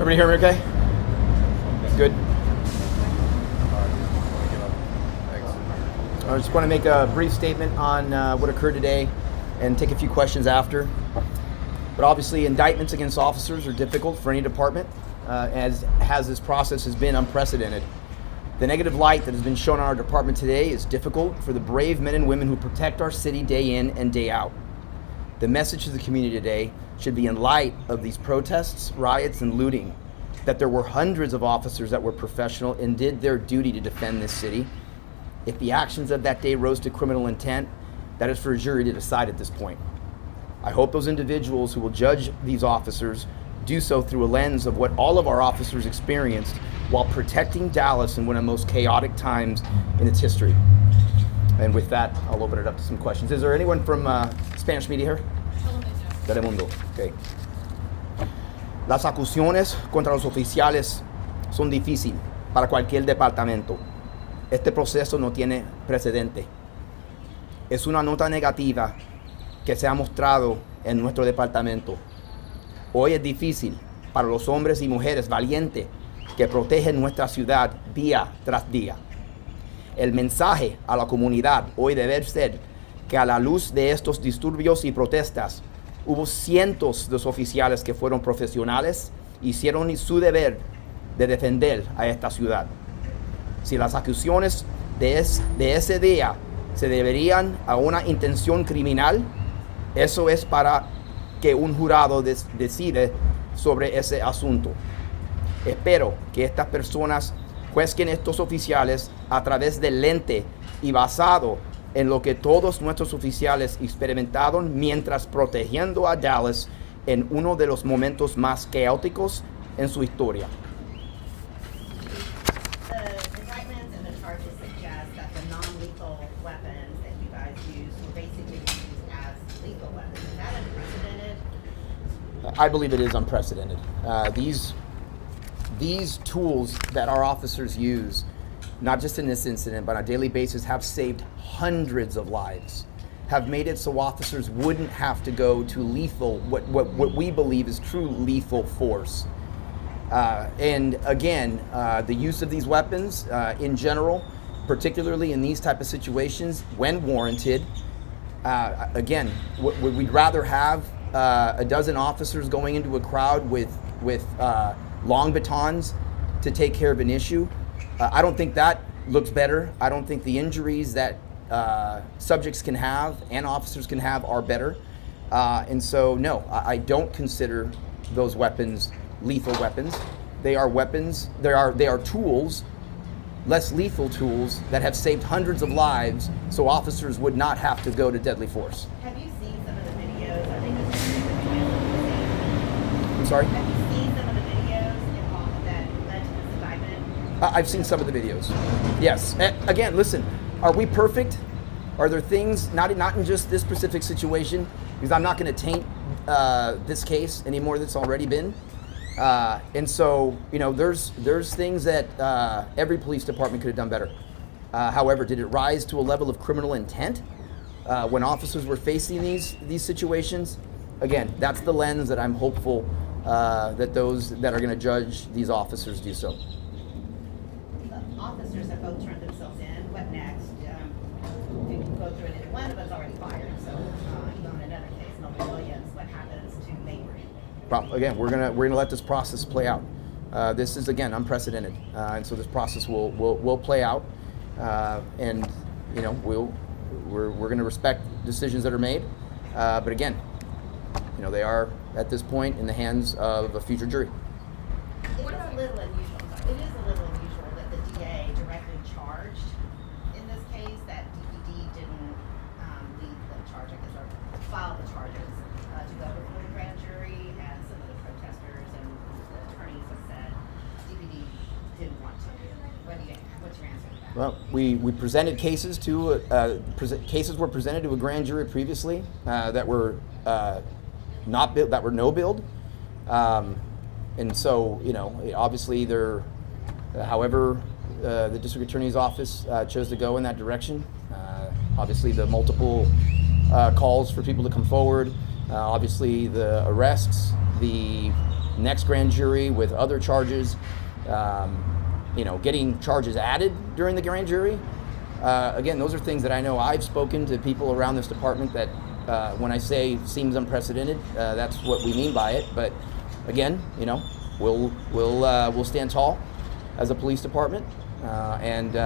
Everybody hear me okay? Good. I just want to make a brief statement on what occurred today and take a few questions after. But obviously, indictments against officers are difficult for any department, as this process has been unprecedented. The negative light that has been shown on our department today is difficult for the brave men and women who protect our city day in and day out. The message to the community today should be, in light of these protests, riots, and looting, that there were hundreds of officers that were professional and did their duty to defend this city. If the actions of that day rose to criminal intent, that is for a jury to decide at this point. I hope those individuals who will judge these officers do so through a lens of what all of our officers experienced while protecting Dallas in one of the most chaotic times in its history. And with that, I'll open it up to some questions. Is there anyone from Spanish media here? Telemundo. Okay. Las acusaciones contra los oficiales son difíciles para cualquier departamento. Este proceso no tiene precedente. Es una nota negativa que se ha mostrado en nuestro departamento. Hoy es difícil para los hombres y mujeres valientes que protegen nuestra ciudad día tras día. El mensaje a la comunidad hoy debe ser que, a la luz de estos disturbios y protestas, hubo cientos de oficiales que fueron profesionales, hicieron su deber de defender a esta ciudad. Si las acusaciones de ese día se deberían a una intención criminal, eso es para que un jurado decide sobre ese asunto. Espero que estas personas juzguen estos oficiales a través del lente y basado en lo que todos nuestros oficiales experimentaron mientras protegiendo a Dallas en uno de los más caóticos en su historia. The indictments and the charges suggest that the non-lethal weapons that you guys used were basically used as lethal weapons. Is that unprecedented? I believe it is unprecedented. These tools that our officers use, not just in this incident, but on a daily basis, have saved hundreds of lives, have made it so officers wouldn't have to go to lethal, what we believe is true lethal force. And again, the use of these weapons in general, particularly in these type of situations, when warranted, again, we'd rather have a dozen officers going into a crowd with long batons to take care of an issue. I don't think that looks better. I don't think the injuries that subjects can have and officers can have are better. And so, no, I don't consider those weapons lethal weapons. They are weapons. They are tools, less lethal tools, that have saved hundreds of lives, so officers would not have to go to deadly force. Have you seen some of the videos? I think it's just the videos. I'm sorry? Have you seen some of the videos involved that led to this indictment? I've seen some of the videos. Yes. Again, listen, are we perfect? Are there things, not in just this specific situation, because I'm not going to taint this case any more that's already been. And so, you know, there's things that every police department could have done better. However, did it rise to a level of criminal intent when officers were facing these situations? Again, that's the lens that I'm hopeful that those that are going to judge these officers do so. The officers have both turned themselves in. What next? We can go through it. One of us already fired, so on another case, Nobel Williams, what happens to Mabry? Well, again, we're gonna let this process play out. This is, again, unprecedented, and so this process will play out, and you know we're going to respect decisions that are made, but again, you know, they are at this point in the hands of a future jury. It is a little unusual that the DA directly charged in this case, that DPD didn't lead the charge, I guess, or file the charges to go before the grand jury, and some of the protesters and the attorneys have said DPD didn't want to. What's your answer to that? Well, we presented cases to cases were presented to a grand jury previously that were not built, that were no build, and so, you know, obviously there, however the district attorney's office chose to go in that direction. Obviously the multiple calls for people to come forward, obviously the arrests, the next grand jury with other charges, getting charges added during the grand jury. Again, those are things that I know I've spoken to people around this department that when I say seems unprecedented, that's what we mean by it. But again, we'll stand tall as a police department, and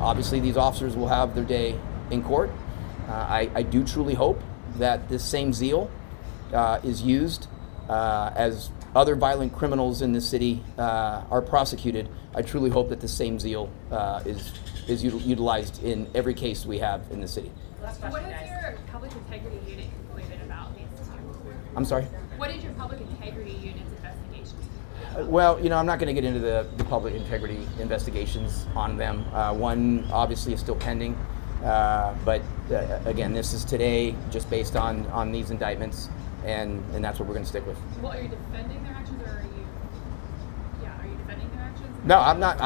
obviously these officers will have their day in court. I do truly hope that this same zeal is used as other violent criminals in the city are prosecuted. I truly hope that the same zeal is utilized in every case we have in the city. What has your public integrity unit concluded about these two? I'm sorry? What is your public integrity unit's investigation? Well, I'm not going to get into the public integrity investigations on them. One obviously is still pending, but again, this is today just based on these indictments, and that's what we're going to stick with. Well, are you defending their actions, or are you defending their actions? No, I'm not.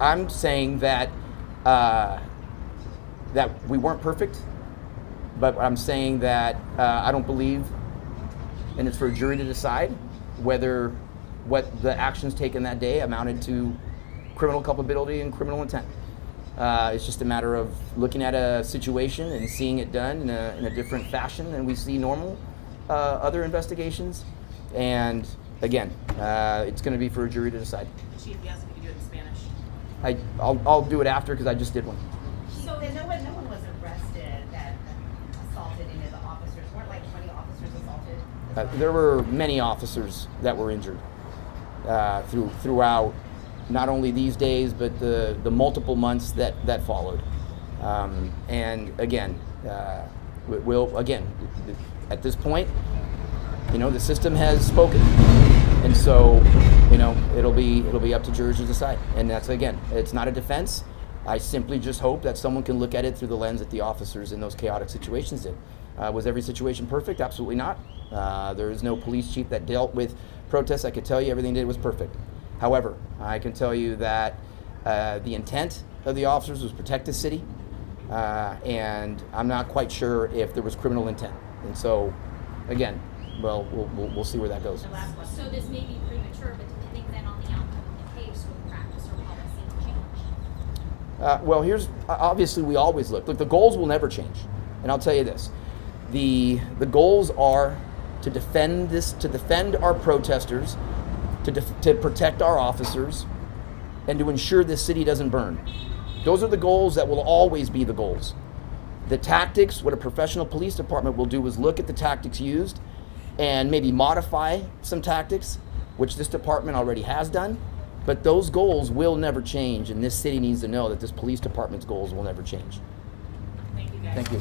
I'm saying that that we weren't perfect, but I'm saying that I don't believe, and it's for a jury to decide whether what the actions taken that day amounted to criminal culpability and criminal intent. It's just a matter of looking at a situation and seeing it done in a different fashion than we see normal other investigations. And again, it's going to be for a jury to decide. Chief, yes, if you could do it in Spanish. I'll do it after because I just did one. So then no one was arrested that assaulted any of the officers? Weren't like 20 officers assaulted as well? There were many officers that were injured throughout not only these days, but the multiple months that followed. And again, at this point, the system has spoken, and so it'll be up to jurors to decide. And that's, again, it's not a defense. I simply just hope that someone can look at it through the lens that the officers in those chaotic situations did. Was every situation perfect? Absolutely not. There is no police chief that dealt with protests. I could tell you everything they did was perfect. However, I can tell you that the intent of the officers was to protect the city, and I'm not quite sure if there was criminal intent. And so, again, well, we'll see where that goes. The last one. So this may be premature, but do you think then on the outcome of the case will practice or policy change? Well, here's obviously we always look. Look, the goals will never change, and I'll tell you this: the goals are to defend our protesters, to protect our officers, and to ensure this city doesn't burn. Those are the goals that will always be the goals. The tactics, what a professional police department will do is look at the tactics used and maybe modify some tactics, which this department already has done. But those goals will never change, and this city needs to know that this police department's goals will never change. Thank you, guys. Thank you.